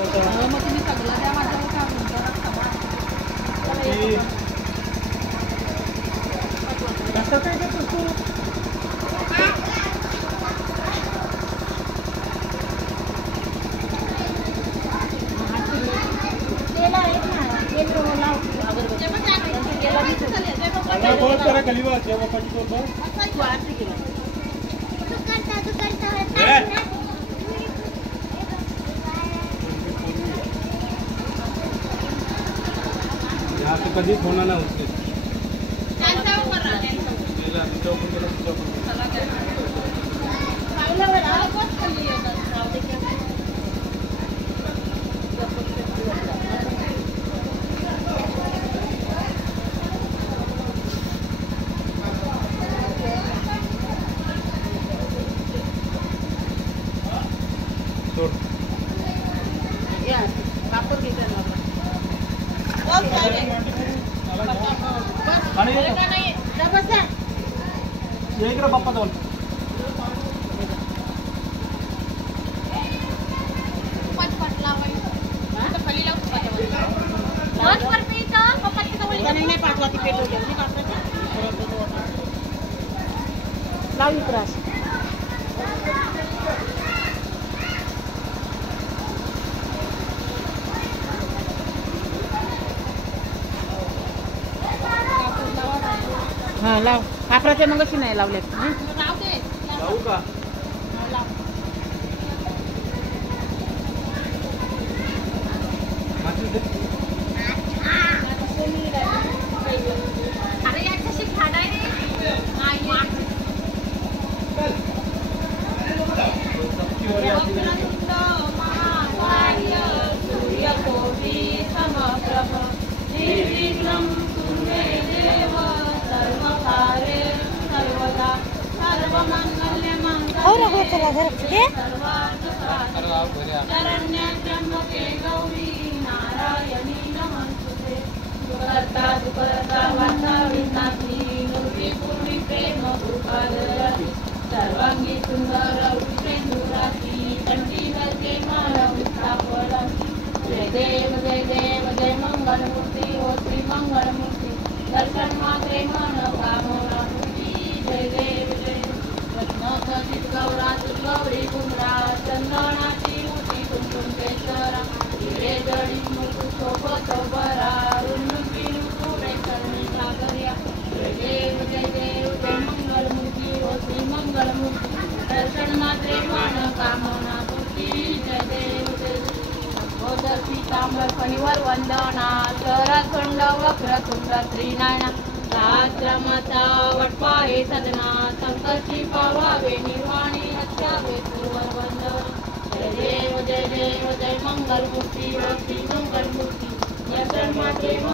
मग तुम्ही सगळं द्या माझ्यावर का कसं काय करतोस तू? बहुत सारा कलीवा जेव्हा पटी करतो यहाँ पे कभी होना ना उससे बाप्पा जाऊन हा लाव कापराचे मग कशी नाही लावले लावू का सर्वांगी सुंदर जय देव जय मंगल मूर्ति ओ श्री मंगल मूर्ति दर्शन मात्रे मन कामना मूर्ति जय देव रत्नखचित गौरा गौरी कुमरा चंदनाची मूर्ति कुंकुम केशरा हिरे जडी मुकुट शोभत बरा रुंदी पुरे करणी सागरिया जय देव जय मंगल मूर्ति ओ श्री मंगल मूर्ति दर्शन मात्रे मन कामना मूर्ति जय देव पीतांबर फणीवर वंदना सरखंड वक्रतुंड त्रिनयना रात्रमता वटपाहे सदना संकटी पावावे निर्वाणी रक्षावे पूर्वर वंदना जय देव जय मंगल मूर्ति श्री मंगल मूर्ति दर्शन मात्रे